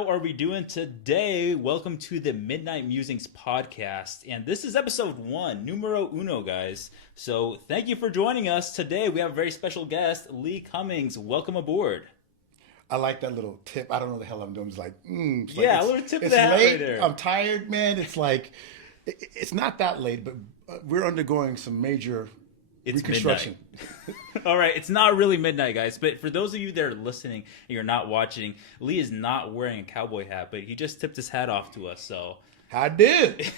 how are we doing today? Welcome to the Midnight Musings podcast. And this is episode 1, numero uno, guys. So thank you for joining us. Today we have a very special guest, Lee Cummings. Welcome aboard. I like that little tip. I don't know what the hell I'm doing. It's like, Yeah, a little tip of it's the hat late. right there. I'm tired, man. It's like, it's not that late, but we're undergoing some major reconstruction. All right, it's not really midnight, guys. But for those of you that are listening and you're not watching, Lee is not wearing a cowboy hat, but he just tipped his hat off to us. So I did.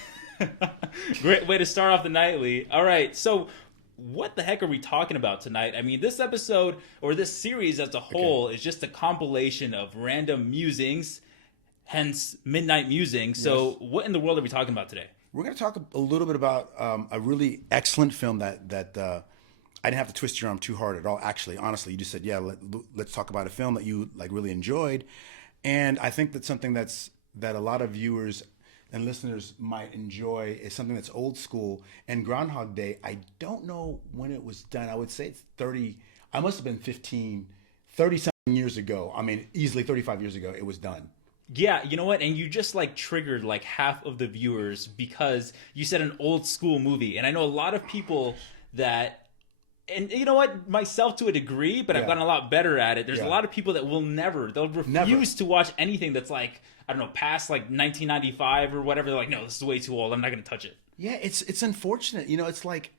great way to start off the night, Lee. All right, so what the heck are we talking about tonight? I mean, this episode or this series as a whole is just a compilation of random musings, hence Midnight Musings. So what in the world are we talking about today? We're going to talk a little bit about a really excellent film that I didn't have to twist your arm too hard at all. Actually, honestly, you just said, let's talk about a film that you like really enjoyed. And I think that's something that a lot of viewers and listeners might enjoy is something that's old school. And Groundhog Day, I don't know when it was done. I would say it's 30, I must have been 30 something years ago. I mean, easily 35 years ago, it was done. Yeah, you know what? And you just like triggered like half of the viewers because you said an old school movie. And I know a lot of people that, and you know what, myself to a degree, but I've gotten a lot better at it. There's a lot of people that they'll refuse to watch anything that's like, I don't know, past like 1995 or whatever. They're like, no, this is way too old. I'm not going to touch it. Yeah, it's unfortunate. You know, it's like,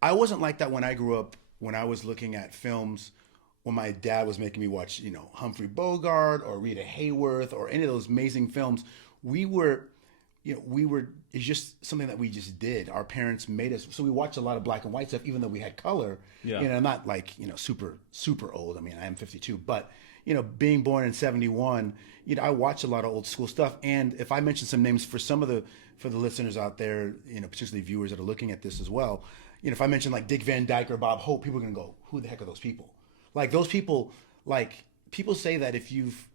I wasn't like that when I grew up, when I was looking at films, when my dad was making me watch, you know, Humphrey Bogart or Rita Hayworth or any of those amazing films. It's just something that we just did. Our parents made us, so we watched a lot of black and white stuff, even though we had color. Yeah. You know, not like, you know, super old. I mean, I am 52, but, you know, being born in 71, you know, I watched a lot of old school stuff. And if I mention some names for for the listeners out there, you know, particularly viewers that are looking at this as well, you know, if I mention like Dick Van Dyke or Bob Hope, people are going to go, who the heck are those people? Like those people, like people say that if you've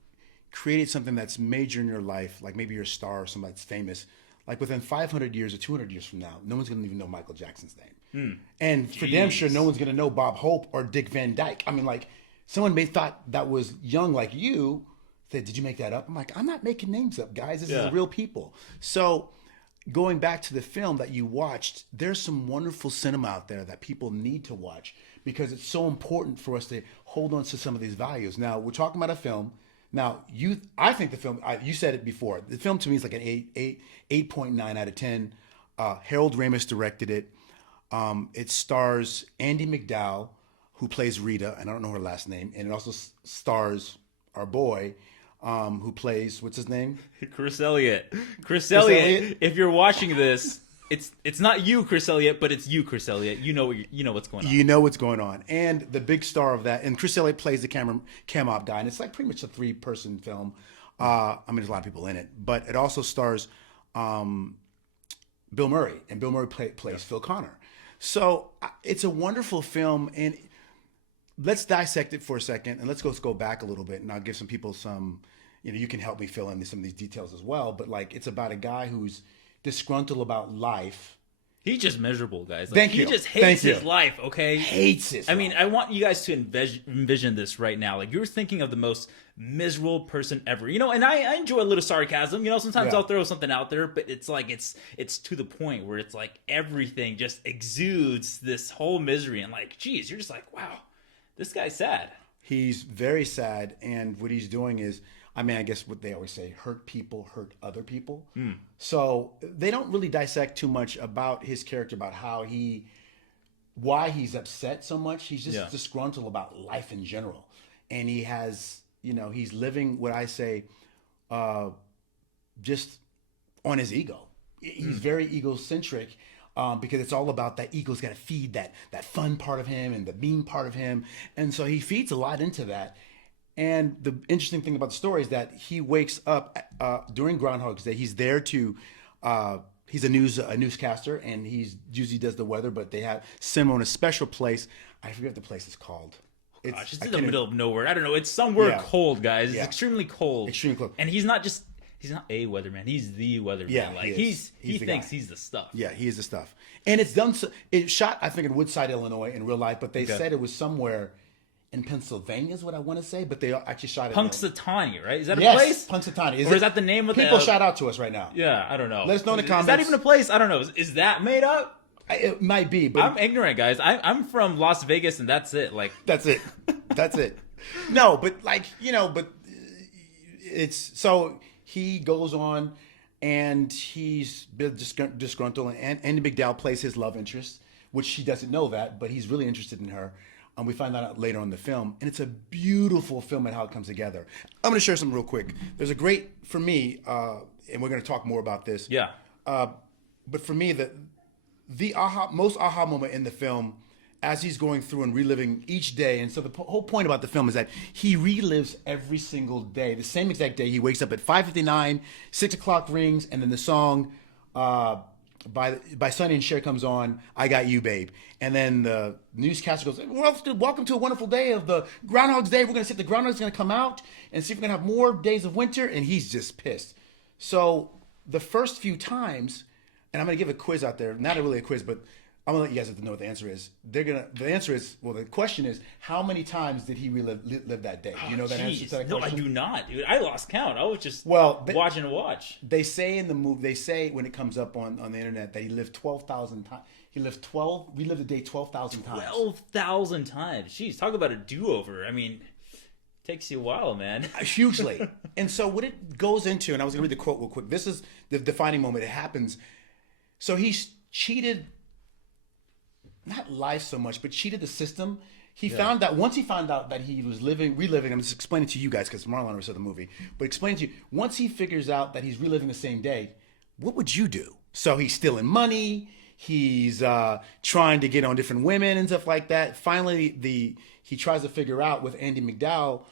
created something that's major in your life, like maybe you're a star or somebody that's famous, like within 500 years or 200 years from now, no one's going to even know Michael Jackson's name. And for damn sure, no one's going to know Bob Hope or Dick Van Dyke. I mean, like someone may thought that was young like you, said, did you make that up? I'm like, I'm not making names up, guys. This is real people. So going back to the film that you watched, there's some wonderful cinema out there that people need to watch because it's so important for us to hold on to some of these values. Now, we're talking about a film. Now, I think the film, you said it before, the film to me is like an 8.9 out of 10. Harold Ramis directed it. It stars Andie MacDowell, who plays Rita, and I don't know her last name, and it also stars our boy, who plays, what's his name? Chris Elliott. Chris Elliott, if you're watching this, it's not you, Chris Elliott, but it's you, Chris Elliott. You know what's going on. You know what's going on. And the big star of that, and Chris Elliott plays the cam op guy, and it's like pretty much a 3-person film. I mean, there's a lot of people in it, but it also stars Bill Murray, and Bill Murray plays Phil Connor. So it's a wonderful film, and let's dissect it for a second, and let's go back a little bit, and I'll give some people some, you know, you can help me fill in some of these details as well, but like it's about a guy who's disgruntled about life. He's just miserable, guys. Thank you. He just hates his life, okay? Hates his life. I mean, I want you guys to envision this right now. Like, you're thinking of the most miserable person ever. You know, and I enjoy a little sarcasm. You know, sometimes I'll throw something out there, but it's like, it's to the point where it's like everything just exudes this whole misery. And like, geez, you're just like, wow, this guy's sad. He's very sad, and what he's doing is, I mean, I guess what they always say, hurt people hurt other people. So they don't really dissect too much about his character, about why he's upset so much. He's just disgruntled about life in general. And he has, you know, he's living what I say, just on his ego. He's very egocentric. Because it's all about that ego's got to feed that fun part of him and the mean part of him. And so he feeds a lot into that. And the interesting thing about the story is that he wakes up during Groundhog's Day. He's there to, he's a newscaster, and he's usually does the weather, but they send him on a special place. I forget what the place is called. It's in the middle of nowhere. I don't know. It's somewhere cold, guys. It's extremely cold. Extremely cold. And he's not a weatherman. He's the weatherman. Yeah, like he thinks he's the stuff. Yeah, he is the stuff. And it's shot, I think, in Woodside, Illinois in real life, but they said it was somewhere in Pennsylvania is what I want to say, but they actually shot it. Punxsutawney, right? Is that a yes, place? Punxsutawney. Or is that the name of people the... shout out to us right now? Yeah, I don't know. Let us know in the comments. Is that even a place? I don't know. Is that made up? It might be, but I'm ignorant, guys. I'm from Las Vegas, and that's it. Like that's it. That's it. No, but like but it's so he goes on, and he's disgruntled, and Andy McDowell plays his love interest, which she doesn't know that, but he's really interested in her. We find that out later on in the film, and it's a beautiful film and how it comes together. I'm going to share something real quick. There's a great, for me, and we're going to talk more about this. Yeah. But for me, the most aha moment in the film, as he's going through and reliving each day, and so the whole point about the film is that he relives every single day, the same exact day. He wakes up at 5:59, 6 o'clock rings, and then the song by Sonny and Cher comes on, I Got You, Babe. And then the newscaster goes, welcome to a wonderful day of the Groundhog's Day. We're going to see if the Groundhog's going to come out and see if we're going to have more days of winter. And he's just pissed. So the first few times, and I'm going to give a quiz out there, not really a quiz, but I'm going to let you guys have to know what the answer is. The answer is, the question is, how many times did he live that day? You know that answer to that question? No, I do not, dude. I lost count. I was just watch. They say in the movie, when it comes up on the internet that he lived 12,000 times. Relived the day 12,000 times. 12,000 times. Jeez, talk about a do-over. I mean, takes you a while, man. Hugely. And so what it goes into, and I was going to read the quote real quick. This is the defining moment. It happens. So he's cheated, not life so much, but cheated the system. Once he found out that he was reliving, I'm just explaining to you guys because Marlon never saw the movie, but explain to you, once he figures out that he's reliving the same day, what would you do? So he's stealing money, he's trying to get on different women and stuff like that. Finally, he tries to figure out with Andy McDowell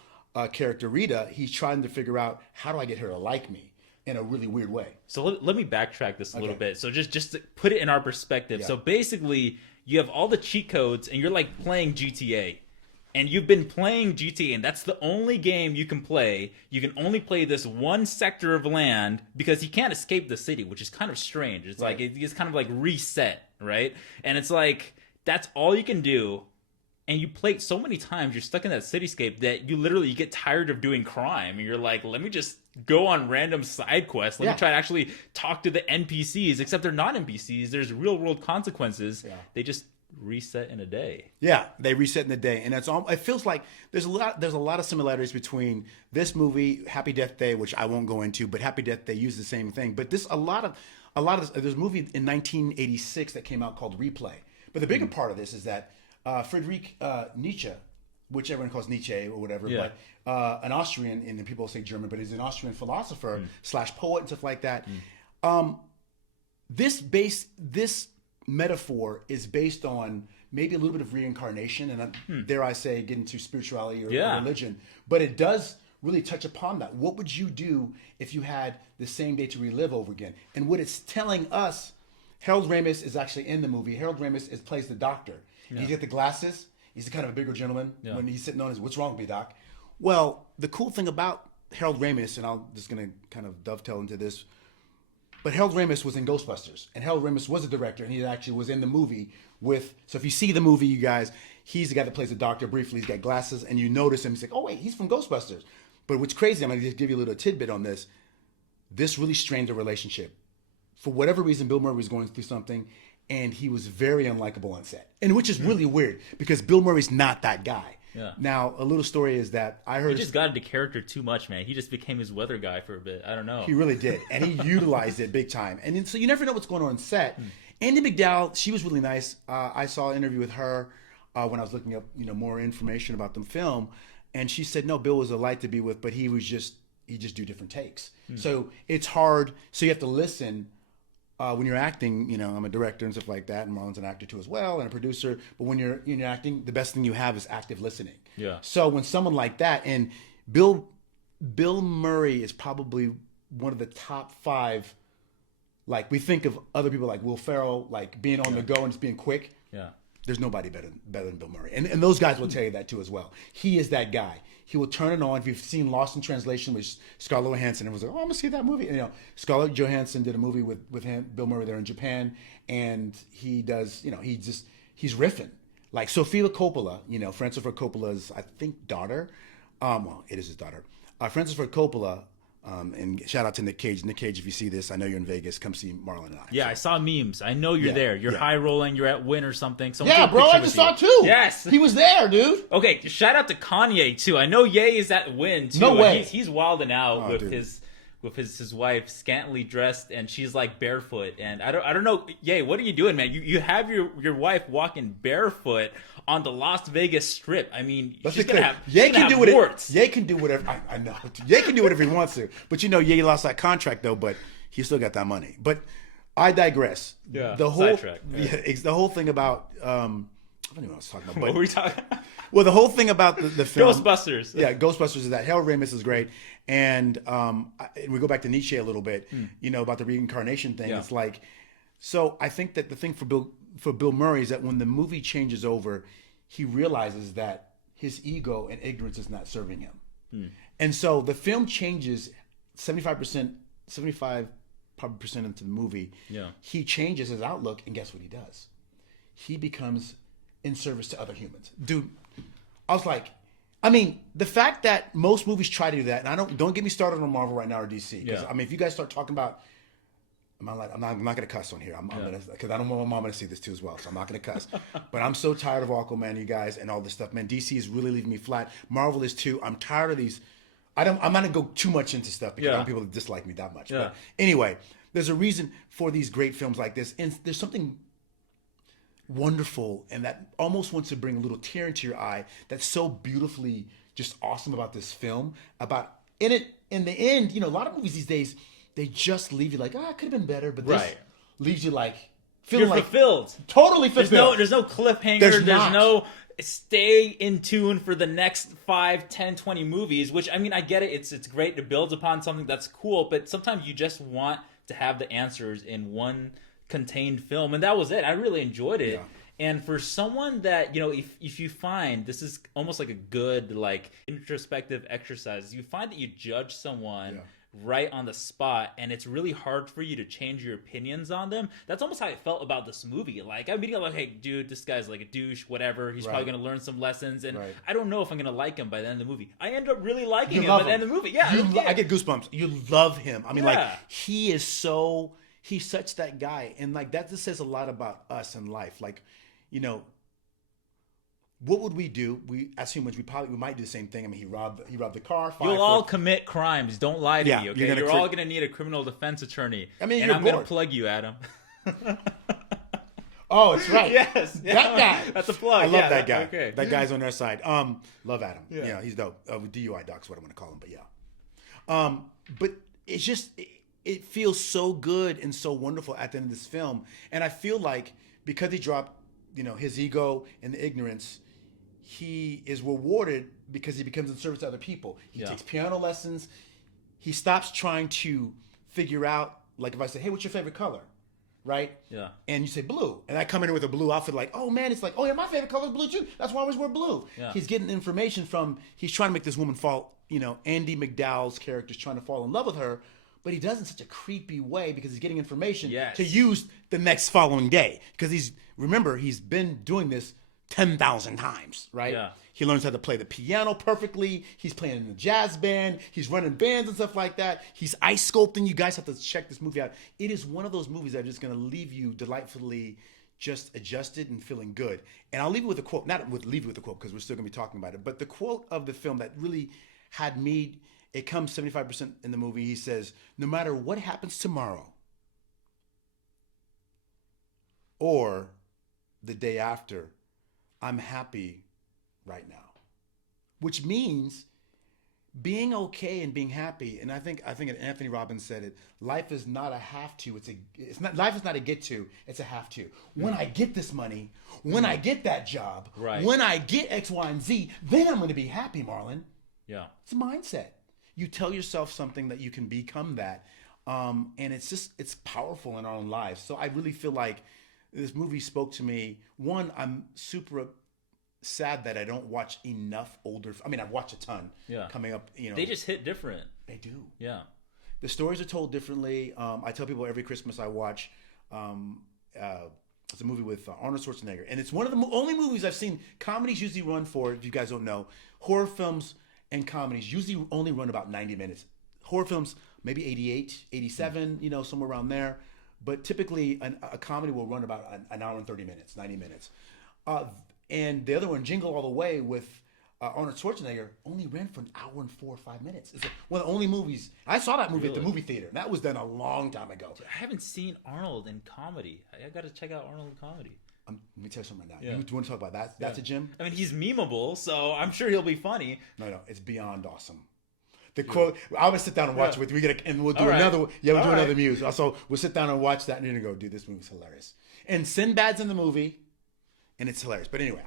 character Rita, he's trying to figure out, how do I get her to like me? In a really weird way. So let me backtrack this a little bit. So just to put it in our perspective. Yeah. So basically, you have all the cheat codes, and you're like playing GTA. And you've been playing GTA, and that's the only game you can play. You can only play this one sector of land because you can't escape the city, which is kind of strange. It's like it's kind of like reset, right? And it's like that's all you can do. And you play it so many times, you're stuck in that cityscape that you get tired of doing crime. And you're like, let me just go on random side quests. Let me try to actually talk to the NPCs, except they're not NPCs. There's real world consequences. Yeah. They just reset in a day. Yeah, they reset in a day. And it feels like there's a lot of similarities between this movie, Happy Death Day, which I won't go into, but Happy Death Day used the same thing. But there's a lot of there's a movie in 1986 that came out called Replay. But the bigger part of this is that Friedrich Nietzsche, which everyone calls Nietzsche or whatever, but an Austrian, and people say German, but he's an Austrian philosopher / poet and stuff like that. This metaphor is based on maybe a little bit of reincarnation, and dare I say, get into spirituality or religion, but it does really touch upon that. What would you do if you had the same day to relive over again? And what it's telling us, Harold Ramis is actually in the movie. Harold Ramis plays the doctor. Yeah. He's got the glasses. He's kind of a bigger gentleman when he's sitting on his, what's wrong with me, Doc? Well, the cool thing about Harold Ramis, and I'm just going to kind of dovetail into this, but Harold Ramis was in Ghostbusters, and Harold Ramis was a director, and he actually was in the movie so if you see the movie, you guys, he's the guy that plays the doctor briefly. He's got glasses, and you notice him. He's like, oh, wait, he's from Ghostbusters. But what's crazy, I'm going to just give you a little tidbit on this. This really strained the relationship. For whatever reason, Bill Murray was going through something, and he was very unlikable on set, and which is really weird because Bill Murray's not that guy. Yeah. Now, a little story is that I heard... He just got into character too much, man. He just became his weather guy for a bit. I don't know. He really did, and he utilized it big time. And so you never know what's going on set. Andy McDowell, she was really nice. I saw an interview with her when I was looking up more information about the film, and she said, no, Bill was a light to be with, but he just do different takes. So it's hard. So you have to listen... when you're acting, I'm a director and stuff like that, and Marlon's an actor too as well, and a producer. But when you're acting, the best thing you have is active listening. Yeah. So when someone like that, and Bill Murray is probably one of the top 5. Like we think of other people like Will Ferrell, like being on the go and just being quick. Yeah. There's nobody better than Bill Murray, and those guys will tell you that too as well. He is that guy. He will turn it on. If you've seen Lost in Translation with Scarlett Johansson, and was like, oh, I'm gonna see that movie. And, Scarlett Johansson did a movie with him, Bill Murray there in Japan, and he does, he's riffing. like Sofia Coppola, Francis Ford Coppola's, I think, daughter. Well, it is his daughter. Francis Ford Coppola, and shout out to Nick Cage. Nick Cage, if you see this, I know you're in Vegas. Come see Marlon and I. Yeah, So. I saw memes. I know you're there. You're high rolling. You're at Wynn or something. Someone Yeah, took a bro, picture I just with saw you. too. Yes, he was there, dude. Okay, shout out to Kanye too. I know Ye is at Wynn too. No way. He's wilding out with dude. his wife scantily dressed, and she's like barefoot. And I don't know, Ye, what are you doing, man? You have your wife walking barefoot on the Las Vegas Strip. I mean, she's gonna have Ye can do whatever. warts. Ye can do whatever. I know. Ye can do whatever he wants to. But Ye lost that contract though. But he still got that money. But I digress. Yeah. The whole sidetrack. it's the whole thing about. I don't even know what I was talking about. What were we talking? Well, the whole thing about the film, Ghostbusters. Yeah, Ghostbusters is that Harold Ramis is great, and we go back to Nietzsche a little bit. About the reincarnation thing. Yeah. It's like, so I think that the thing for Bill Murray is that when the movie changes over, he realizes that his ego and ignorance is not serving him, and so the film changes 75% into the movie. Yeah, he changes his outlook, and guess what he does? He becomes in service to other humans, dude. I was like, I mean, the fact that most movies try to do that, and don't get me started on Marvel right now or DC. Because I mean, if you guys start talking about, I'm not gonna cuss on here. I'm gonna, because I don't want my mom to see this too as well, so I'm not gonna cuss. But I'm so tired of Aquaman, you guys, and all this stuff. Man, DC is really leaving me flat. Marvel is too. I'm tired of these. I'm not gonna go too much into stuff because I don't want people to dislike me that much. But anyway, there's a reason for these great films like this, and there's something wonderful and that almost wants to bring a little tear into your eye that's so beautifully just awesome about this film. About in the end, a lot of movies these days, they just leave you like, it could have been better, but this leaves you like feeling you're like fulfilled. Totally fulfilled. There's no cliffhanger. There's no stay in tune for the next 5, 10, 20 movies, which, I mean, I get it. It's great to build upon something that's cool, but sometimes you just want to have the answers in one contained film, and that was it. I really enjoyed it. And for someone that, if you find, this is almost like a good like introspective exercise, you find that you judge someone right on the spot, and it's really hard for you to change your opinions on them. That's almost how I felt about this movie. Like, I'm like, hey, dude, this guy's like a douche, whatever. He's probably going to learn some lessons, and I don't know if I'm going to like him by the end of the movie. I end up really liking him by the end of the movie. Yeah, I get goosebumps. You love him. I mean, like, he's such that guy, and like that just says a lot about us in life. Like, what would we do? We as humans, we might do the same thing. I mean, he robbed the car. You'll all commit crimes. Don't lie to me, okay? You're all gonna need a criminal defense attorney. I mean, and I'm gonna plug you, Adam. Oh, it's right. Yes, that guy. That's a plug. I love that guy. Okay. That guy's on their side. Love Adam. Yeah, he's dope. DUI doc's what I'm gonna call him. But but it's just it feels so good and so wonderful at the end of this film, and I feel like because he dropped, his ego and the ignorance, he is rewarded because he becomes in service to other people. He takes piano lessons. He stops trying to figure out, like if I say, hey, what's your favorite color? Right? Yeah. And you say blue. And I come in with a blue outfit like, oh man, it's like, oh yeah, my favorite color is blue too. That's why I always wear blue. Yeah. He's getting information he's trying to make this woman fall, Andy McDowell's character is trying to fall in love with her, but he does it in such a creepy way because he's getting information to use the next following day. Because he's been doing this 10,000 times, right? Yeah. He learns how to play the piano perfectly. He's playing in a jazz band. He's running bands and stuff like that. He's ice sculpting. You guys have to check this movie out. It is one of those movies that are just going to leave you delightfully just adjusted and feeling good. And I'll leave you with a quote. Leave you with a quote because we're still going to be talking about it. But the quote of the film that really had me, it comes 75% in the movie. He says, no matter what happens tomorrow or the day after, I'm happy right now. Which means being okay and being happy. And I think Anthony Robbins said it. Life is not a have to. Life is not a get to. It's a have to. When I get this money, when I get that job, when I get X, Y, and Z, then I'm going to be happy, Marlon. Yeah, it's a mindset. You tell yourself something that you can become that, and it's powerful in our own lives. So I really feel like this movie spoke to me. One, I'm super sad that I don't watch enough older. I mean, I've watched a ton. Yeah. Coming up, they just hit different. They do. Yeah. The stories are told differently. I tell people every Christmas I watch It's a movie with Arnold Schwarzenegger, and it's one of the only movies I've seen. Comedies usually run for, if you guys don't know, horror films and comedies usually only run about 90 minutes. Horror films, maybe 88, 87, somewhere around there. But typically, a comedy will run about an hour and 30 minutes, 90 minutes. And the other one, Jingle All the Way with Arnold Schwarzenegger, only ran for an hour and 4 or 5 minutes. It's one of the only movies. I saw that movie at the movie theater. And that was done a long time ago. I haven't seen Arnold in comedy. I got to check out Arnold in comedy. Let me tell you something right now. Yeah. You want to talk about that? That's a Jim? I mean, he's memeable, so I'm sure he'll be funny. No, it's beyond awesome. The quote. I'm gonna sit down and watch it with you. And we'll do another. Yeah, we'll do another muse. Also, we'll sit down and watch that, and you're gonna go, dude, this movie's hilarious. And Sinbad's in the movie, and it's hilarious. But anyway,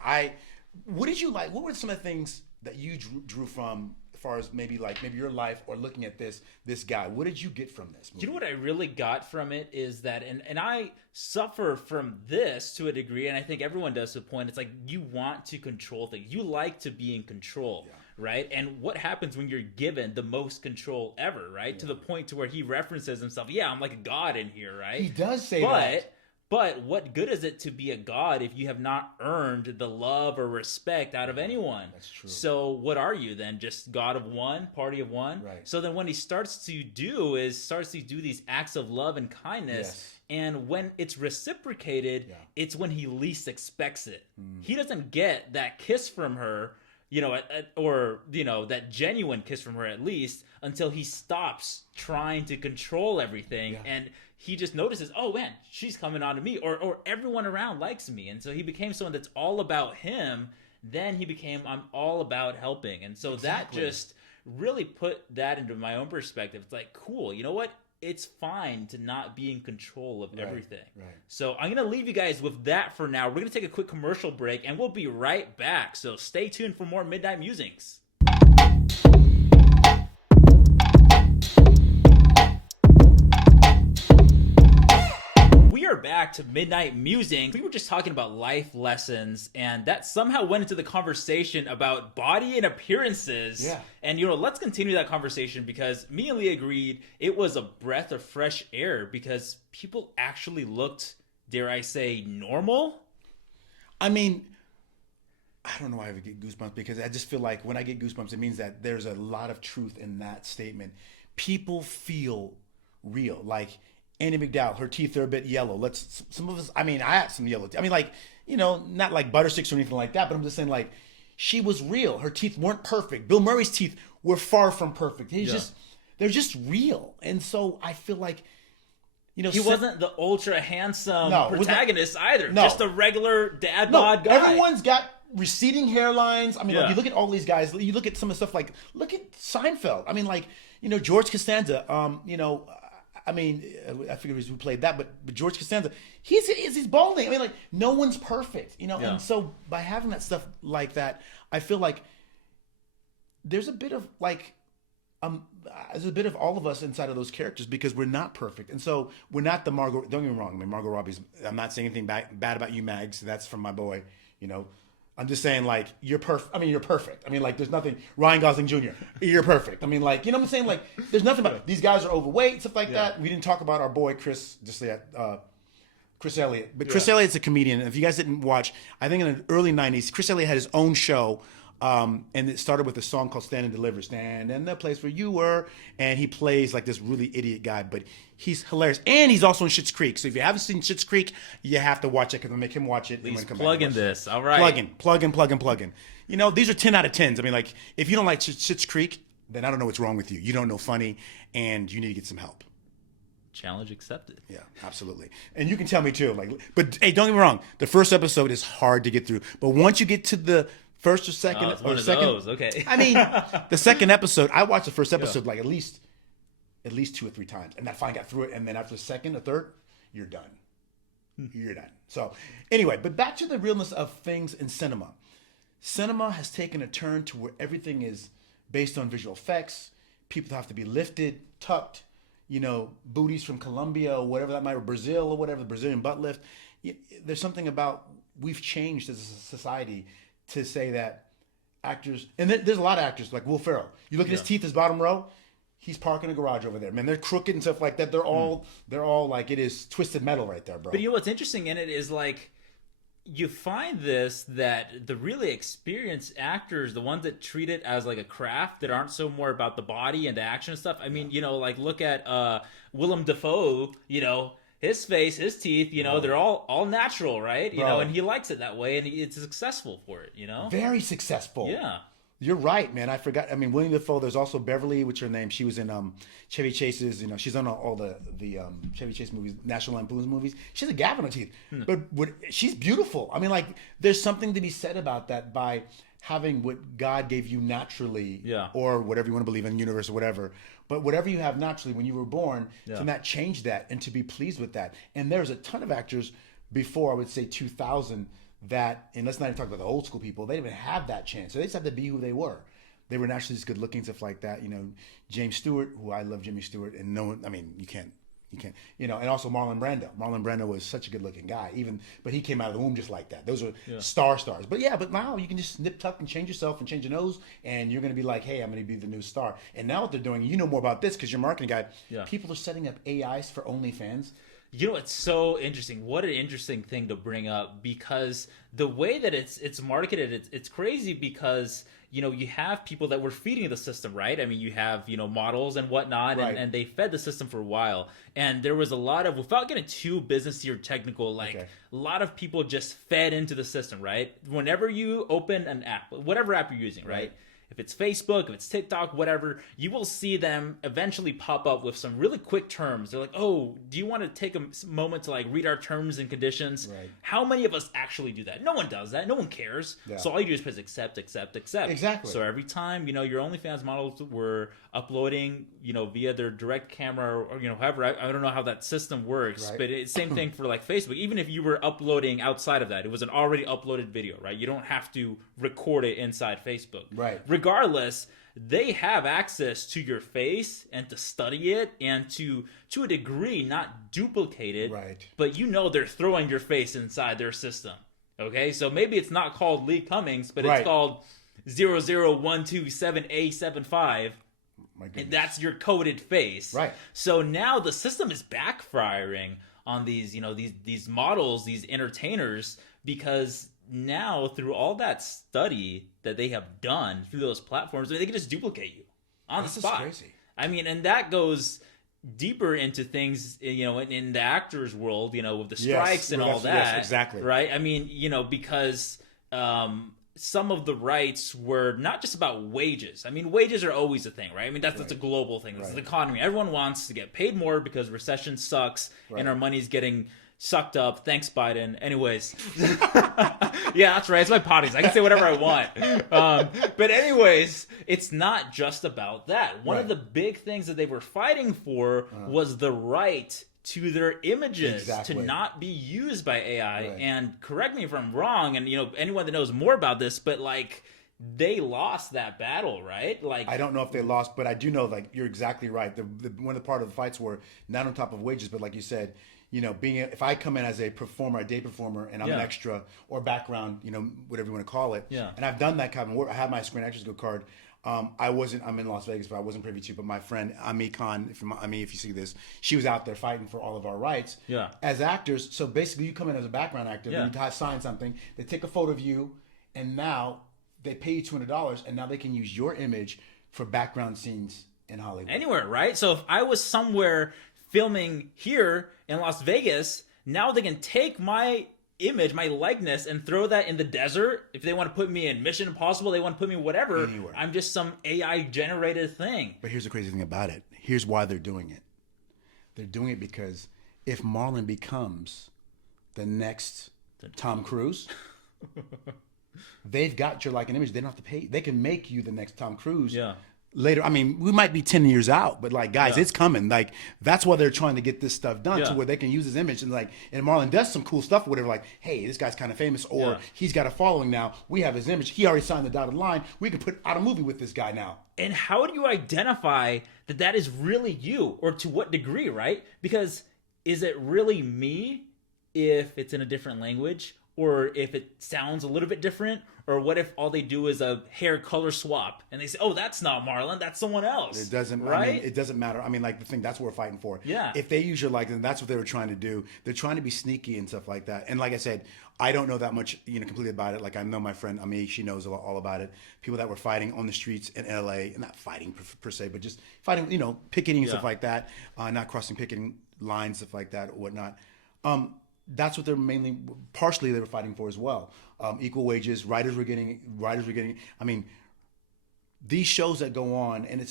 what did you like? What were some of the things that you drew from, as far as maybe your life or looking at this guy? What did you get from this movie? You know what I really got from it is that, and I suffer from this to a degree, and I think everyone does to a point. It's like you want to control things. You like to be in control, right? And what happens when you're given the most control ever, right? To the point to where he references himself. Yeah, I'm like a god in here, right? He does say that. But what good is it to be a god if you have not earned the love or respect out of anyone? That's true. So what are you then? Just God of one, party of one? Right. So then what he starts to do these acts of love and kindness. And when it's reciprocated, it's when he least expects it. He doesn't get that kiss from her, or that genuine kiss from her at least, until he stops trying to control everything. And he just notices, oh man, she's coming on to me, or everyone around likes me. And so he became someone that's all about him. Then he became, I'm all about helping. And so that just really put that into my own perspective. It's like, cool, you know what? It's fine to not be in control of everything. Right. So I'm going to leave you guys with that for now. We're going to take a quick commercial break, and we'll be right back. So stay tuned for more Midnight Musings. We are back to Midnight Musings. We were just talking about life lessons, and that somehow went into the conversation about body and appearances. Yeah. And, let's continue that conversation, because me and Lee agreed it was a breath of fresh air because people actually looked, dare I say, normal? I mean, I don't know why I would get goosebumps, because I just feel like when I get goosebumps, it means that there's a lot of truth in that statement. People feel real. Like Andy McDowell, her teeth are a bit yellow. Some of us, I have some yellow teeth. Not like butter sticks or anything like that, but I'm just saying, like, she was real. Her teeth weren't perfect. Bill Murray's teeth were far from perfect. They're just real. And so I feel like, he wasn't the ultra handsome protagonist either. No. Just a regular dad bod guy. Everyone's got receding hairlines. Like, you look at all these guys. You look at some of the stuff look at Seinfeld. George Costanza. I forget who played that, but George Costanza, he's balding. No one's perfect, And so by having that stuff like that, I feel like there's a bit of there's a bit of all of us inside of those characters, because we're not perfect, and so we're not the Margot. Don't get me wrong. Margot Robbie's. I'm not saying anything bad about you, Mags. That's from my boy. I'm just saying, you're perfect. You're perfect. There's nothing. Ryan Gosling Jr., you're perfect. what I'm saying? There's nothing about these guys are overweight, stuff like that. We didn't talk about our boy Chris Elliott. But Chris Elliott's a comedian. And if you guys didn't watch, I think in the early 90s, Chris Elliott had his own show. And it started with a song called Stand and Deliver. Stand in the place where you were. And he plays like this really idiot guy, but he's hilarious. And he's also in Schitt's Creek. So if you haven't seen Schitt's Creek, you have to watch it, because I'll make him watch it. He's plugging this. All right. Plug in. These are 10 out of 10s. If you don't like Schitt's Creek, then I don't know what's wrong with you. You don't know funny, and you need to get some help. Challenge accepted. Yeah, absolutely. And you can tell me too. But hey, don't get me wrong. The first episode is hard to get through. But once you get to the first or second, okay. The second episode, I watched the first episode at least 2 or 3 times, and I finally got through it. And then after the second or third, you're done. You're done. So anyway, but back to the realness of things in cinema. Cinema has taken a turn to where everything is based on visual effects. People have to be lifted, tucked, booties from Colombia or whatever that might, or Brazil or whatever, the Brazilian butt lift. There's something about, we've changed as a society to say that actors, and there's a lot of actors like Will Ferrell. You look at his teeth, his bottom row, he's parking a garage over there. Man, they're crooked and stuff like that. They're all like, it is twisted metal right there, bro. But you know what's interesting in it is like you find this that the really experienced actors, the ones that treat it as like a craft, that aren't so more about the body and the action stuff. I mean, you know, like look at Willem Dafoe, you know, his face, his teeth, you know, they're all natural, right? You know, and he likes it that way, and it's successful for it, you know? Very successful. Yeah. You're right, man. I forgot. I mean, William Dafoe. There's also Beverly, what's her name? She was in Chevy Chase's. You know, she's on all the Chevy Chase movies, National Lampoon's movies. She has a gap in her teeth, but she's beautiful. I mean, like, there's something to be said about that by having what God gave you naturally, or whatever you want to believe in, the universe or whatever. But whatever you have naturally when you were born, to not change that and to be pleased with that. And there's a ton of actors before, I would say 2000, that, and let's not even talk about the old school people, they didn't even have that chance. So they just had to be who they were. They were naturally just good looking, stuff like that. You know, James Stewart, who I love Jimmy Stewart, and no one, I mean, you can't, you know, and also Marlon Brando. Marlon Brando was such a good looking guy, but he came out of the womb just like that. Those are stars. But now you can just nip tuck and change yourself and change your nose, and you're going to be like, hey, I'm going to be the new star. And now what they're doing, you know more about this because you're a marketing guy. People are setting up AIs for OnlyFans. You know, it's so interesting. What an interesting thing to bring up, because the way that it's marketed, it's crazy because, you know, you have people that were feeding the system, right? I mean, you have, you know, models and whatnot, and they fed the system for a while. And there was a lot of, without getting too businessy or technical, like a lot of people just fed into the system, right? Whenever you open an app, whatever app you're using, right? If it's Facebook, if it's TikTok, whatever, you will see them eventually pop up with some really quick terms. They're like, oh, do you want to take a moment to like read our terms and conditions? How many of us actually do that? No one does that. No one cares. So all you do is press accept, accept, accept. Exactly. So every time, you know, your OnlyFans models were uploading, you know, via their direct camera or you know, however, I don't know how that system works, but it's same thing for like Facebook. Even if you were uploading outside of that, it was an already uploaded video, right? You don't have to record it inside Facebook. Regardless, they have access to your face and to study it and to a degree not duplicate it, but you know they're throwing your face inside their system. Okay, so maybe it's not called Lee Cummings, but it's called 00127A75. And that's your coded face. So now the system is backfiring on these, you know, these models, these entertainers, because now through all that study that they have done through those platforms, I mean, they can just duplicate you on the spot. This is crazy. I mean, and that goes deeper into things, you know, in the actors world, you know, with the strikes and all that. Exactly. Right. I mean, you know, because some of the rights were not just about wages. I mean, wages are always a thing, right? I mean, that's a global thing. That's the economy. Everyone wants to get paid more because recession sucks and our money's getting sucked up. Thanks, Biden. Anyways. Yeah, that's right. It's my potties. I can say whatever I want. But anyways, it's not just about that. One of the big things that they were fighting for was the right to their images to not be used by AI. And correct me if I'm wrong, and you know, anyone that knows more about this, but like they lost that battle, right? Like I don't know if they lost, but I do know like you're exactly right. One of the part of the fights were not on top of wages, but like you said, you know, if I come in as a performer, a day performer, and I'm an extra or background, you know, whatever you want to call it. And I've done that kind of work. I have my Screen Actors Guild card. I'm in Las Vegas, but I wasn't privy to. But my friend Ami Khan, if you see this, she was out there fighting for all of our rights as actors. So basically, you come in as a background actor, you sign something, they take a photo of you, and now they pay you $200, and now they can use your image for background scenes in Hollywood. Anywhere, right? So if I was somewhere filming here in Las Vegas, now they can take my image, my likeness, and throw that in the desert. If they want to put me in Mission Impossible, they want to put me whatever. Anywhere. I'm just some AI generated thing. But here's the crazy thing about it. Here's why they're doing it. They're doing it because if Marlon becomes the next Tom Cruise, they've got your like and image. They don't have to pay. They can make you the next Tom Cruise. Later, I mean, we might be 10 years out, but like, guys, it's coming. Like, that's why they're trying to get this stuff done to where they can use his image. And like, and Marlon does some cool stuff, whatever, like, hey, this guy's kind of famous, or he's got a following now. We have his image. He already signed the dotted line. We can put out a movie with this guy now. And how do you identify that that is really you, or to what degree, right? Because is it really me if it's in a different language? or if it sounds a little bit different, or what if all they do is a hair color swap and they say, "Oh, that's not Marlon, that's someone else." It doesn't, right? I mean, it doesn't matter. I mean, like the thing that's what we're fighting for. Yeah. If they use your likeness, that's what they were trying to do. They're trying to be sneaky and stuff like that. And like I said, I don't know that much, completely about it. Like I know my friend Ami, she knows all about it. People that were fighting on the streets in LA, not fighting per se, but just fighting, picketing and stuff like that, not crossing picketing lines, stuff like that, or whatnot. That's what they're partially they were fighting for as well. Equal wages, writers were getting. I mean, these shows that go on, and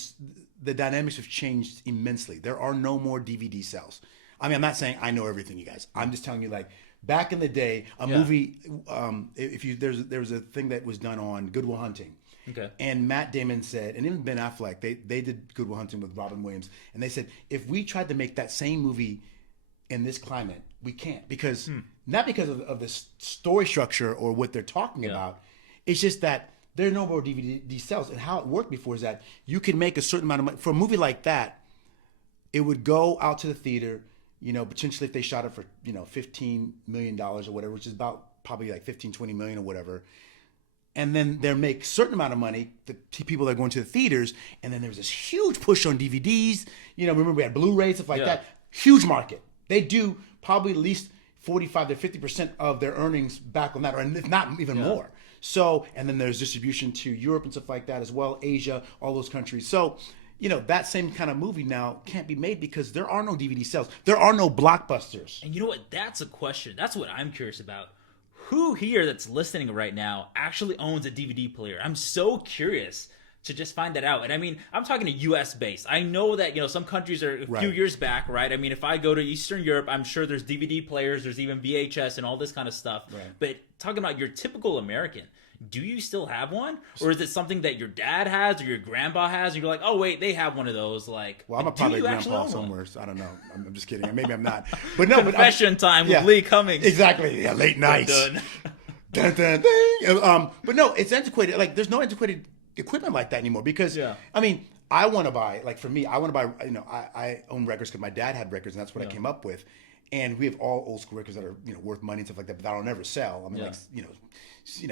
the dynamics have changed immensely. There are no more DVD sales. I mean, I'm not saying I know everything, you guys. I'm just telling you, like back in the day, a movie. There was a thing that was done on Good Will Hunting. Okay. And Matt Damon said, and even Ben Affleck, they did Good Will Hunting with Robin Williams, and they said if we tried to make that same movie in this climate, we can't, because not because of the story structure or what they're talking about. It's just that there are no more DVD sales, and how it worked before is that you can make a certain amount of money for a movie like that. It would go out to the theater, potentially if they shot it for $15 million or whatever, which is about probably like 15-20 million or whatever. And then they'll make a certain amount of money to people that are going to the theaters, and then there's this huge push on DVDs. Remember we had Blu-rays, stuff like that. Huge market. They do probably at least 45 to 50% of their earnings back on that, or if not even more. So, and then there's distribution to Europe and stuff like that as well, Asia, all those countries. So, that same kind of movie now can't be made because there are no DVD sales. There are no blockbusters. And you know what? That's a question. That's what I'm curious about. Who here that's listening right now actually owns a DVD player? I'm so curious to just find that out. And I mean, I'm talking to US based. I know that, some countries are a few years back, right? I mean, if I go to Eastern Europe, I'm sure there's DVD players, there's even VHS and all this kind of stuff. Right. But talking about your typical American, do you still have one? Or is it something that your dad has or your grandpa has? And you're like, oh, wait, they have one of those. Like, well, I'm probably a grandpa somewhere. So I don't know. I'm just kidding. Maybe I'm not. But no, Confession time with Lee Cummings. Exactly. Yeah, late nights. Dun, dun, dun. But no, it's antiquated. Like, there's no antiquated equipment like that anymore because I mean, I want to buy, like for me, I want to buy, I own records because my dad had records, and that's what I came up with. And we have all old school records that are worth money and stuff like that, but that'll never sell. I mean, like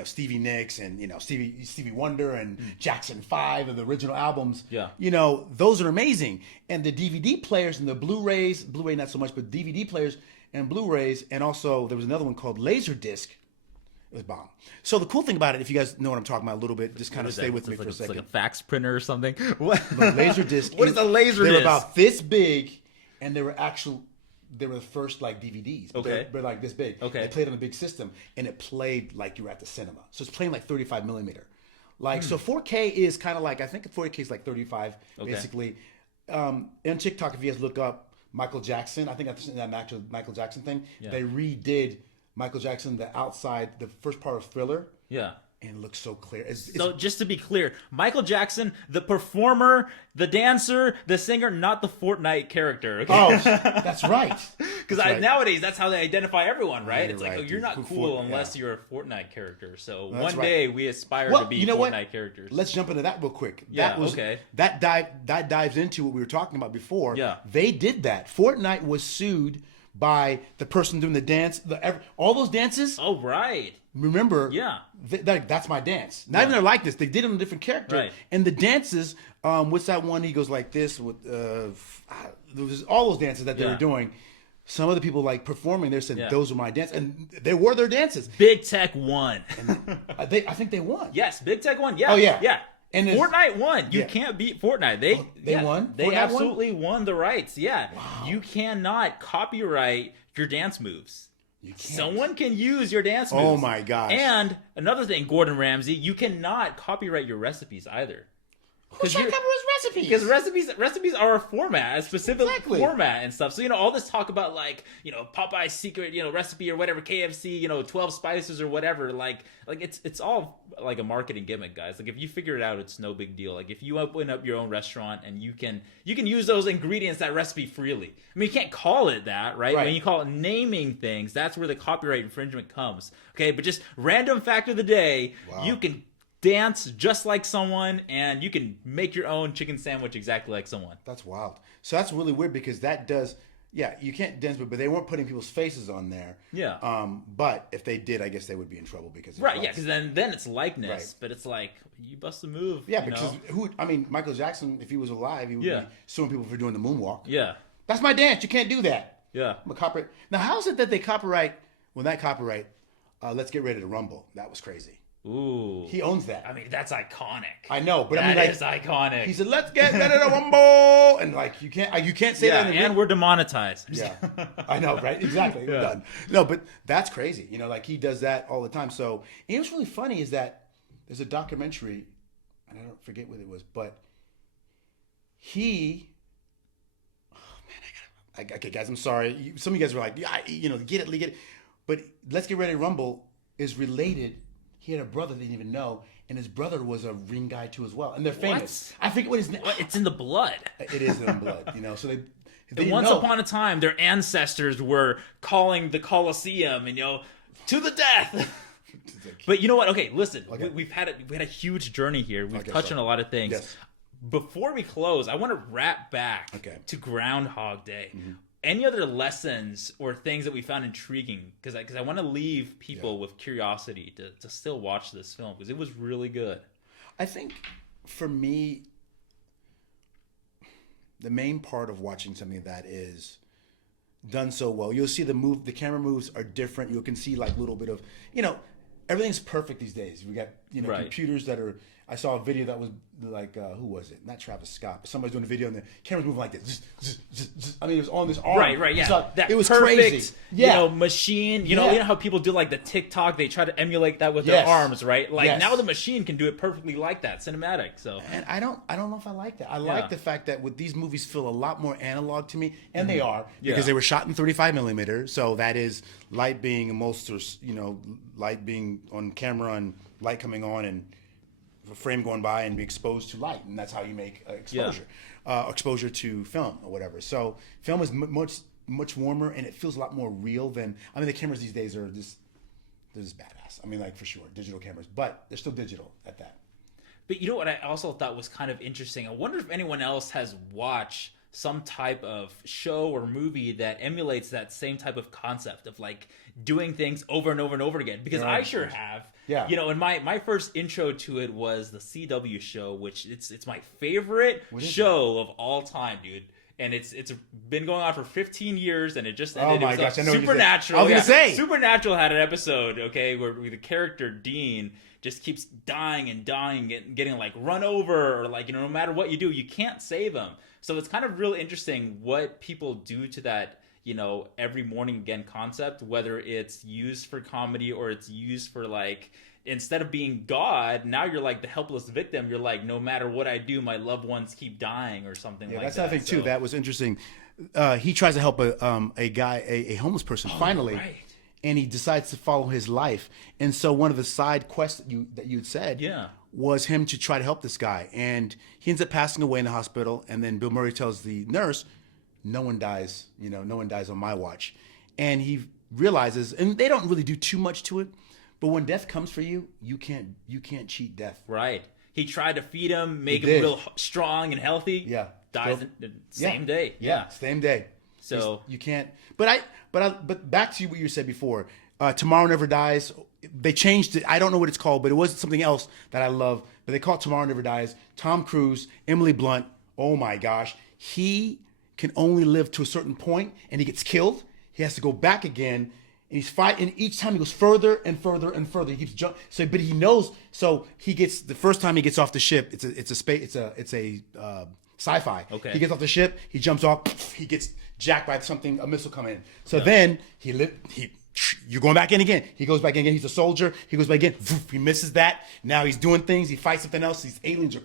Stevie Nicks and Stevie Wonder and Jackson 5 and the original albums. Those are amazing. And the DVD players and the Blu-ray not so much, but DVD players and Blu-rays, and also there was another one called Laserdisc. It was bomb. So the cool thing about it, if you guys know what I'm talking about a little bit, just kind of stay with me for a second. It's like a fax printer or something. What? Laserdisc. What is a Laserdisc? They were about this big, and they were the first like DVDs. Okay. They're like this big. Okay. They played on a big system, and it played like you were at the cinema. So it's playing like 35 millimeter. Like, so 4K is kind of like, I think 4K is like 35, basically. On TikTok, if you guys look up Michael Jackson, I think that's an actual Michael Jackson thing. They redid Michael Jackson, the first part of Thriller. Yeah. And it looks so clear. So just to be clear, Michael Jackson, the performer, the dancer, the singer, not the Fortnite character. Okay? Oh, that's right. Because nowadays, that's how they identify everyone, right? It's like, you're not cool unless you're a Fortnite character. So one day we aspire to be Fortnite characters. Let's jump into that real quick. That dives into what we were talking about before. Yeah. They did that. Fortnite was sued by the person doing the dance, all those dances. Oh, right. Remember, that's my dance. Not even their likeness. They did it in a different character. Right. And the dances, what's that one? He goes like this with there was all those dances that they were doing. Some of the people like performing there said those were my dances, and they were their dances. Big Tech won. And I think they won. Yes, Big Tech won. Yeah. Oh yeah. Yeah. And Fortnite won. You can't beat Fortnite. They won. They absolutely won the rights. Yeah. Wow. You cannot copyright your dance moves. You can't. Someone can use your dance moves. Oh my gosh. And another thing, Gordon Ramsay, you cannot copyright your recipes either. Who's trying to cover his recipes? Because recipes are a format, a specific format and stuff. So, all this talk about like, Popeye's secret, recipe or whatever, KFC, 12 spices or whatever, like it's all like a marketing gimmick, guys. Like if you figure it out, it's no big deal. Like if you open up your own restaurant and you can use those ingredients, that recipe freely. I mean, you can't call it that, right? When you call it naming things, that's where the copyright infringement comes. Okay, but just random fact of the day, you can dance just like someone, and you can make your own chicken sandwich exactly like someone. That's wild. So that's really weird because that does, Yeah, you can't dance, but they weren't putting people's faces on there. Yeah. But if they did, I guess they would be in trouble because it Right, was. yeah, because then it's likeness, Right. but it's like you bust a move. Yeah, you because know? Michael Jackson, if he was alive, he would Yeah. be suing people for doing the moonwalk. Yeah, That's my dance. You can't do that. yeah. I'm a copyright. Now, how is it that they copyright? Well, that copyright. Let's Get Ready to Rumble. That was crazy. Ooh, He owns that. I mean, that's iconic. I know, but That I mean, like, is iconic. he said, "Let's get ready to rumble," and like you can't say yeah, that. and we're demonetized. Yeah, I know, right? Exactly. We're done. No, but that's crazy. You know, like he does that all the time. So, and what's really funny is that there's a documentary, and I don't forget what it was, but he. Oh man, okay, guys, I'm sorry. Some of you guys were like, yeah, get it. But Let's Get Ready to Rumble is related. He had a brother they didn't even know, and his brother was a ring guy too as well, and they're famous. I forget what his name. It's in the blood. It is in blood, you know. So they And once upon a time, their ancestors were calling the Colosseum, and to the death. But you know what? Okay, listen. Okay. We had a huge journey here. We've Okay, touched sorry. on a lot of things. Yes. Before we close, I want to wrap back to Groundhog Day. Any other lessons or things that we found intriguing? Because I want to leave people with curiosity to still watch this film because it was really good. I think for me, the main part of watching something that is done so well, you'll see the camera moves are different. You can see like a little bit of, everything's perfect these days. We got, Right. computers that are, I saw a video that was like, who was it? Not Travis Scott, but somebody's doing a video and the camera's moving like this. I mean, it was on this arm. Right, yeah. So that it was perfect, crazy. Yeah. Machine. You Yeah. know how people do like the TikTok, they try to emulate that with Yes. their arms, right? Like Yes. now the machine can do it perfectly like that, cinematic. So And I don't know if I like that. I like the fact that with these movies feel a lot more analog to me, and they are because they were shot in 35 millimeter. So that is light being light being on camera and light coming on and a frame going by and be exposed to light, and that's how you make exposure to film or whatever. So film is much warmer and it feels a lot more real than the cameras these days are they're just badass. I mean, like for sure, digital cameras, but they're still digital at that. But you know what I also thought was kind of interesting? I wonder if anyone else has watched some type of show or movie that emulates that same type of concept of like doing things over and over and over again. Because I sure have. Yeah. And my first intro to it was the CW show, which it's my favorite show of all time, dude. And it's been going on for 15 years, and it just ended. Oh my It was gosh, I know what you're saying. Supernatural. I was gonna say. Supernatural had an episode, where the character Dean just keeps dying and dying and getting like run over, or like no matter what you do, you can't save him. So it's kind of real interesting what people do to that, every morning again concept, whether it's used for comedy or it's used for like, instead of being God, now you're like the helpless victim. You're like, no matter what I do, my loved ones keep dying or something like that. That's another thing too. That was interesting. He tries to help a guy, a homeless person, finally, right. and he decides to follow his life. And so one of the side quests that you'd said was him to try to help this guy, and he ends up passing away in the hospital. And then Bill Murray tells the nurse, "No one dies. No one dies on my watch." And he realizes, and they don't really do too much to it, but when death comes for you, you can't cheat death. Right. He tried to feed him, make him real strong and healthy. Yeah. Dies the same day. Yeah. Same day. So you can't. But back to what you said before. Tomorrow Never Dies. They changed it. I don't know what it's called, but it was something else that I love. But they call it Tomorrow Never Dies. Tom Cruise, Emily Blunt. Oh my gosh, he can only live to a certain point, and he gets killed. He has to go back again, and he's fighting. Each time he goes further and further and further. He keeps jumping. So, but he knows. So he gets the first time he gets off the ship. It's a sci-fi. Okay. He gets off the ship. He jumps off. He gets jacked by something. A missile coming in. So then you're going back in again. He goes back in again. He's a soldier. He goes back in. He misses that. Now he's doing things. He fights something else. These aliens are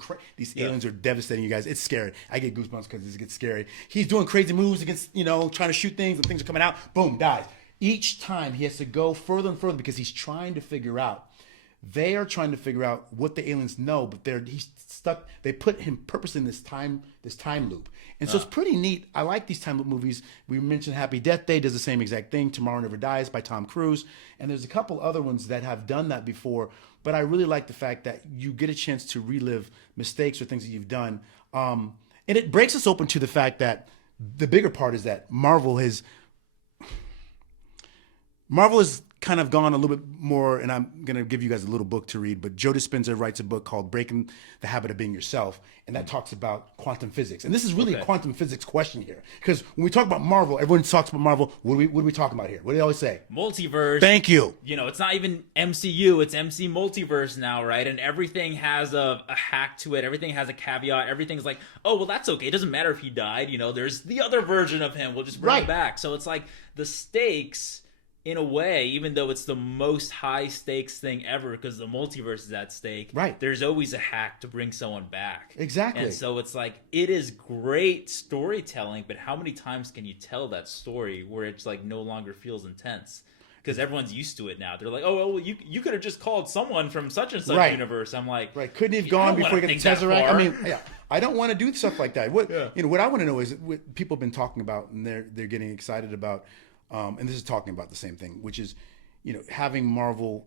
aliens are devastating, you guys. It's scary. I get goosebumps because it gets scary. He's doing crazy moves against, trying to shoot things, and things are coming out. Boom, dies. Each time he has to go further and further because he's trying to figure out. They are trying to figure out what the aliens know, but he's stuck. They put him purposely in this time loop. And so it's pretty neat. I like these time loop movies. We mentioned Happy Death Day does the same exact thing. Tomorrow Never Dies by Tom Cruise. And there's a couple other ones that have done that before. But I really like the fact that you get a chance to relive mistakes or things that you've done. And it breaks us open to the fact that the bigger part is that Marvel has kind of gone a little bit more, and I'm going to give you guys a little book to read, but Joe Dispenza writes a book called Breaking the Habit of Being Yourself, and that talks about quantum physics. And this is really a quantum physics question here, because when we talk about Marvel, everyone talks about Marvel. What are we talking about here? What do they always say? Multiverse. Thank you. You know, it's not even MCU, it's MC Multiverse now, right? And everything has a hack to it. Everything has a caveat. Everything's like, oh, well, that's okay. It doesn't matter if he died. You know, there's the other version of him. We'll just bring him back. So it's like the stakes, in a way, even though it's the most high stakes thing ever because the multiverse is at stake, right? There's always a hack to bring someone back. Exactly. And so it's like, it is great storytelling, but how many times can you tell that story where it's like no longer feels intense? Because everyone's used to it now. They're like, oh, well, you could have just called someone from such and such universe. I'm like, couldn't he have gone before you get the Tesseract? I mean, I don't want to do stuff like that. What what I want to know is what people have been talking about, and they're getting excited about. And this is talking about the same thing, which is, having Marvel,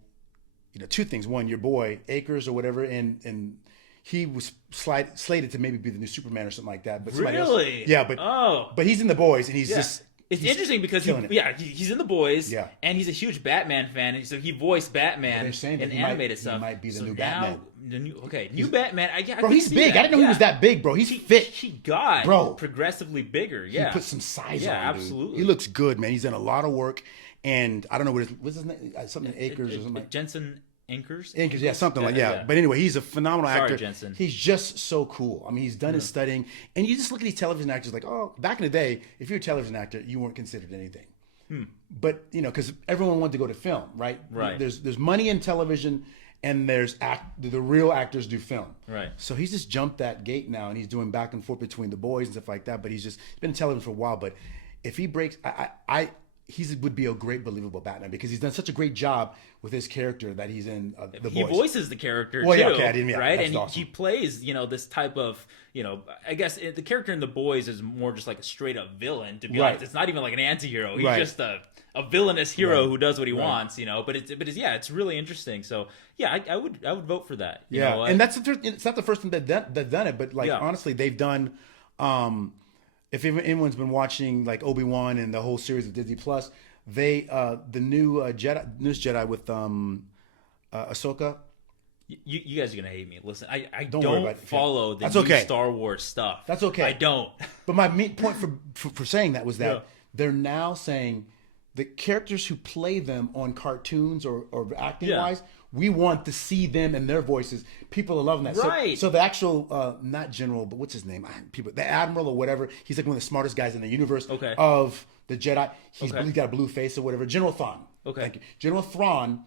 two things. One, your boy Akers or whatever, and he was slated to maybe be the new Superman or something like that. But really, but he's in The Boys, and he's just. It's interesting because he's in The Boys, and he's a huge Batman fan, and so he voiced Batman in animated stuff. He might be the new Batman. New Batman. Bro, he's big. I didn't know he was that big, bro. He's fit. He got progressively bigger. Yeah, he put some size on. Yeah, absolutely. Dude. He looks good, man. He's done a lot of work, and I don't know what's his name. Something Akers or something like Jensen. Inkers, yeah, something like But anyway, he's a phenomenal actor. Jensen. He's just so cool. I mean, he's done his studying, and you just look at these television actors like, oh, back in the day, if you're a television actor, you weren't considered anything. But because everyone wanted to go to film, right? Right. There's money in television, and there's the real actors do film. Right. So he's just jumped that gate now, and he's doing back and forth between The Boys and stuff like that. But he's been in television for a while. But if he breaks, he would be a great believable Batman because he's done such a great job with his character that he's in The Boys. He voices the character too, right? And awesome. he plays, this type of, I guess the character in The Boys is more just like a straight up villain. To be honest, it's not even like an anti-hero. He's just a villainous hero who does what he wants, But it's really interesting. So yeah, I would vote for that. You know, and it's not the first time they've done it, but honestly, they've done. If anyone's been watching like Obi-Wan and the whole series of Disney Plus, the new Jedi with Ahsoka. You guys are gonna hate me. Listen, I don't follow the new Star Wars stuff. That's okay. I don't. But my main point for saying that was that they're now saying the characters who play them on cartoons or acting wise, we want to see them and their voices. People are loving that. Right. So the actual, not general, but what's his name? The admiral or whatever. He's like one of the smartest guys in the universe of the Jedi. He's got a blue face or whatever. General Thrawn. Okay. Thank you. General Thrawn,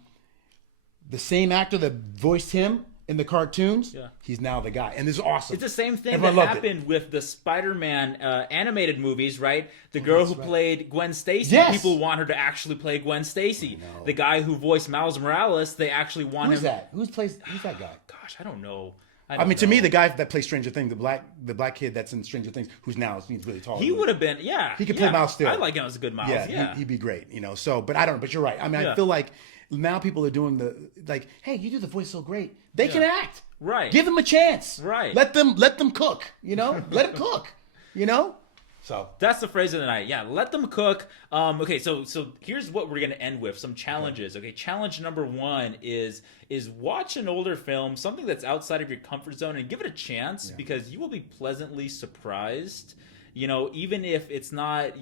the same actor that voiced him in the cartoons, he's now the guy. And this is awesome. It's the same thing that happened with the Spider-Man animated movies, right? The girl who played Gwen Stacy, people want her to actually play Gwen Stacy. The guy who voiced Miles Morales, they actually want him. Who's that? Who's that guy? Gosh, I don't know. To me, the guy that plays Stranger Things, the black kid that's in Stranger Things, he's really tall. He would have been, he could play Miles still. I like him as a good Miles. Yeah, he'd be great, So, but I don't know. But you're right. I mean, I feel like now people are doing hey, you do the voice so great. They can act. Right. Give them a chance. Right. Let them cook. Let them cook. So that's the phrase of the night. Yeah, let them cook. Okay, so here's what we're gonna end with: some challenges. Okay, challenge number 1 is watch an older film, something that's outside of your comfort zone, and give it a chance because you will be pleasantly surprised. Even if it's not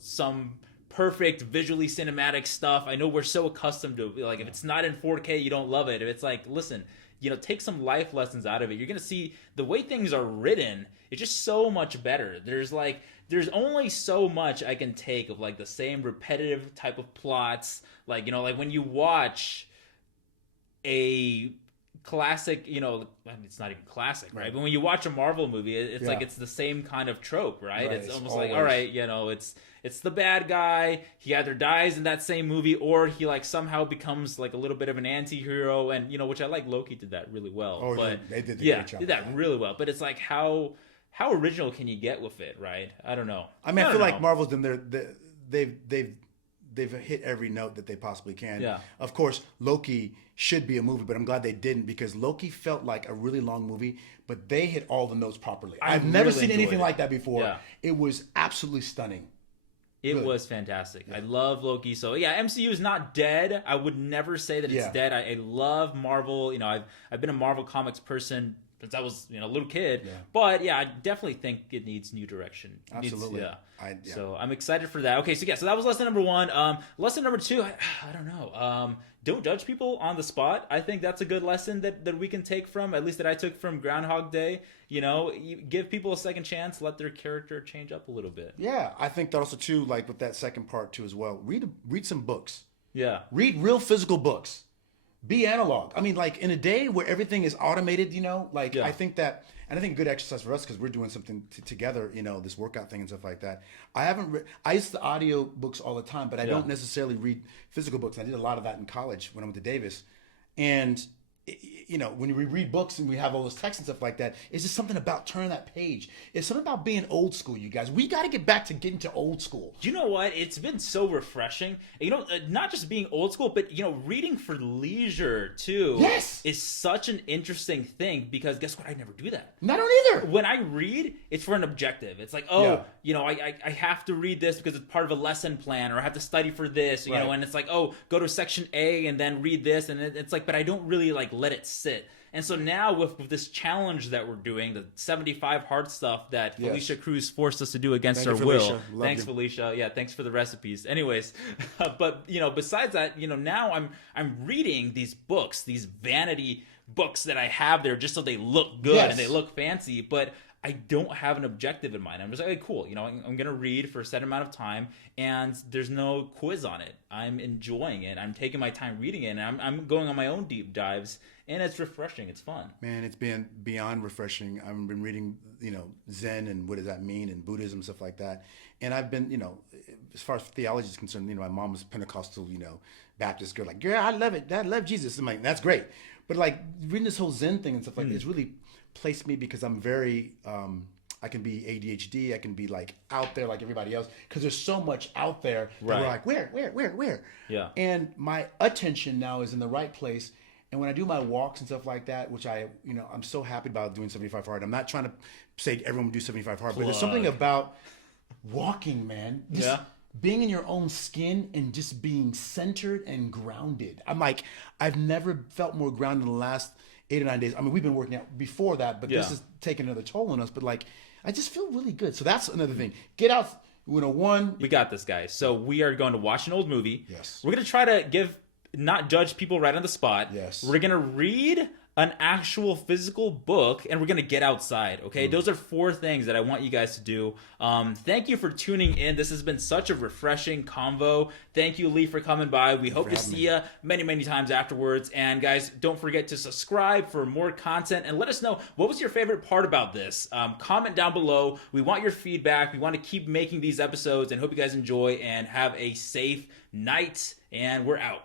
some perfect visually cinematic stuff. I know we're so accustomed to if it's not in 4K, you don't love it. If it's like, listen, take some life lessons out of it. You're gonna see the way things are written. It's just so much better. There's only so much I can take of the same repetitive type of plots. Like when you watch a classic, it's not even classic, right? But when you watch a Marvel movie, it's like it's the same kind of trope, right? It's almost like, all right, it's the bad guy. He either dies in that same movie or he somehow becomes a little bit of an anti-hero, and which I like. Loki did that really well. Oh, but they did the great job. Did that really well. But it's like how original can you get with it, right? I don't know. I mean, I feel like Marvel's done they've they've hit every note that they possibly can. Yeah. Of course, Loki should be a movie, but I'm glad they didn't, because Loki felt like a really long movie, but they hit all the notes properly. I've never really seen anything enjoyed it. like that before. Yeah. It was absolutely stunning. It was fantastic. I love Loki. So yeah, MCU is not dead. I would never say that it's dead. I love Marvel. You know, I've been a Marvel Comics person since I was a little kid. Yeah. But yeah, I definitely think it needs new direction. Absolutely. So I'm excited for that. Okay, so yeah, so that was lesson number 1. Lesson number 2, I don't know. Don't judge people on the spot. I think that's a good lesson that we can take from, at least that I took from Groundhog Day. You know, you give people a second chance, let their character change up a little bit. Yeah, I think that also too, like with that second part too as well. Read some books. Yeah. Read real physical books. Be analog. I mean, like in a day where everything is automated, you know, like I think that, and I think good exercise for us because we're doing something together, you know, this workout thing and stuff like that. I used to audio books all the time, but I don't necessarily read physical books. I did a lot of that in college when I went to Davis. And you know, when we read books and we have all those texts and stuff like that, it's just something about turning that page. It's something about being old school, you guys. We got to get back to getting to old school. You know what? It's been so refreshing. You know, not just being old school, but, you know, reading for leisure, too. Yes! Is such an interesting thing because guess what? I never do that. I don't either. When I read, it's for an objective. It's like, you know, I have to read this because it's part of a lesson plan, or I have to study for this, you know, and it's like, go to section A and then read this. And it's like, but I don't really, like, let it sit. And so now with this challenge that we're doing, the 75 hard stuff that Felicia Cruz forced us to do against our will. Thanks, Felicia. Yeah, thanks for the recipes. Anyways, but you know, besides that, you know, now I'm reading these books, these vanity books that I have there just so they look good and they look fancy, but I don't have an objective in mind. I'm just like, hey, cool. You know, I'm going to read for a set amount of time, and there's no quiz on it. I'm enjoying it. I'm taking my time reading it, and I'm going on my own deep dives, and it's refreshing. It's fun. Man, it's been beyond refreshing. I've been reading, you know, Zen and what does that mean, and Buddhism, stuff like that. And I've been, you know, as far as theology is concerned, you know, my mom was Pentecostal, you know, Baptist girl. Like, girl, I love it. I love Jesus. I'm like, that's great. But like reading this whole Zen thing and stuff like that, it's really placed me because I'm very I can be ADHD, I can be like out there like everybody else because there's so much out there that we're like where yeah, and my attention now is in the right place. And when I do my walks and stuff like that, which I, you know, I'm so happy about doing 75 hard. I'm not trying to say everyone do 75 hard, but there's something about walking, man, just being in your own skin and just being centered and grounded. I'm like, I've never felt more grounded in the last 8 or 9 days. I mean, we've been working out before that, but this is taking another toll on us. But like, I just feel really good. So that's another thing. Get out. You know, we got this, guys. So we are going to watch an old movie. Yes. We're going to try to not judge people right on the spot. Yes. We're going to read an actual physical book, and we're going to get outside, okay? Those are 4 things that I want you guys to do. Thank you for tuning in. This has been such a refreshing convo. Thank you, Lee, for coming by. We hope to see you many, many times afterwards. And guys, don't forget to subscribe for more content, and let us know what was your favorite part about this. Comment down below. We want your feedback. We want to keep making these episodes, and hope you guys enjoy and have a safe night, and we're out.